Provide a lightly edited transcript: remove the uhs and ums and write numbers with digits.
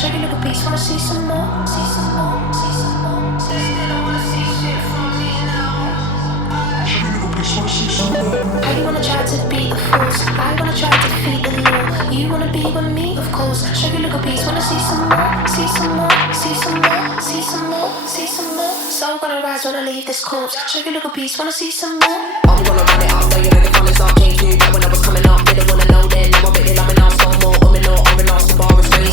Show you little piece, wanna see some more? See some more, see some more. They don't wanna see shit from me now. Show you little piece, wanna see some more? How you wanna try to be the force? I wanna try to defeat the law. You wanna be with me, of course. Show you little piece, wanna see some more? See some more, see some more, see some more, see some more. So I'm gonna rise when I leave this corpse. Show you little piece, wanna see some more? I'm gonna run it up, though you know the comments are changed. Knew that when I was coming up, didn't wanna know then. Now I'm ready, I'm in our more, I'm in all, the bar is ringing.